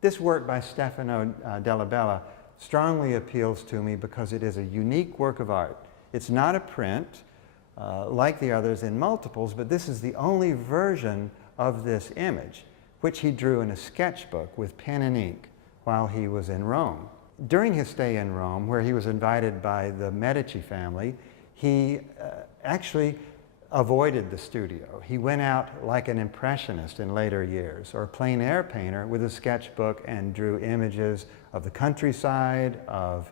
This work by Stefano della Bella strongly appeals to me because it is a unique work of art. It's not a print like the others in multiples, but this is the only version of this image, which he drew in a sketchbook with pen and ink while he was in Rome. During his stay in Rome, where he was invited by the Medici family, he actually avoided the studio. He went out like an impressionist in later years, or a plein air painter with a sketchbook, and drew images of the countryside, of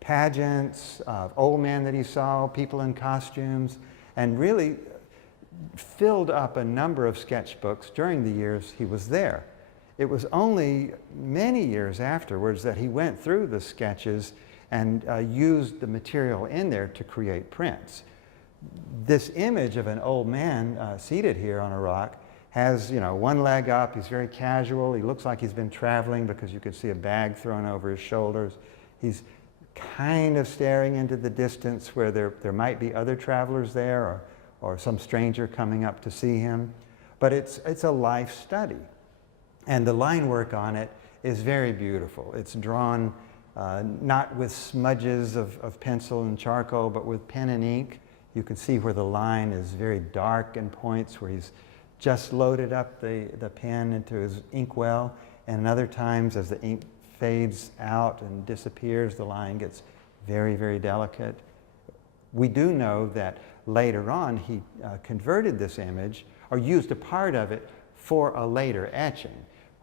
pageants, of old men that he saw, people in costumes, and really filled up a number of sketchbooks during the years he was there. It was only many years afterwards that he went through the sketches and used the material in there to create prints. This image of an old man seated here on a rock has, one leg up. He's very casual. He looks like he's been traveling because you can see a bag thrown over his shoulders. He's kind of staring into the distance where there might be other travelers there, or some stranger coming up to see him. But it's a life study. And the line work on it is very beautiful. It's drawn not with smudges of pencil and charcoal, but with pen and ink. You can see where the line is very dark and points, where he's just loaded up the pen into his inkwell. And other times, as the ink fades out and disappears, the line gets very, very delicate. We do know that later on he converted this image, or used a part of it for a later etching,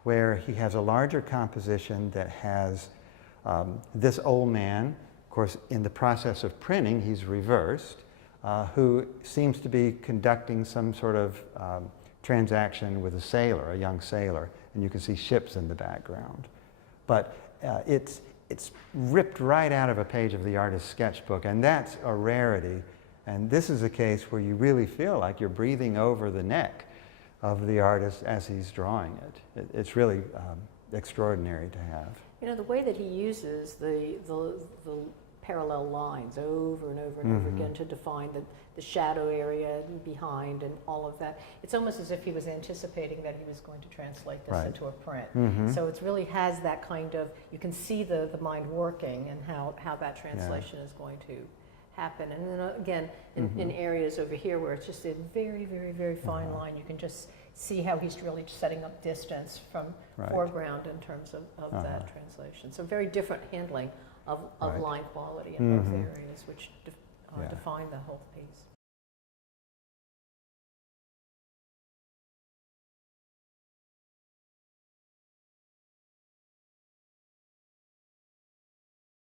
where he has a larger composition that has this old man. Of course, in the process of printing, he's reversed, who seems to be conducting some sort of transaction with a sailor, a young sailor, and you can see ships in the background. But it's ripped right out of a page of the artist's sketchbook, and that's a rarity. And this is a case where you really feel like you're breathing over the neck of the artist as he's drawing it. It's really extraordinary to have. The way that he uses the parallel lines over and over and over again to define the shadow area behind and all of that. It's almost as if he was anticipating that he was going to translate this into a print. So it really has that kind of, you can see the mind working and how that translation is going to happen. And then again, in areas over here where it's just a very, very, very fine line, you can just see how he's really setting up distance from foreground in terms of that translation. So very different handling of line quality in both areas, which define the whole piece.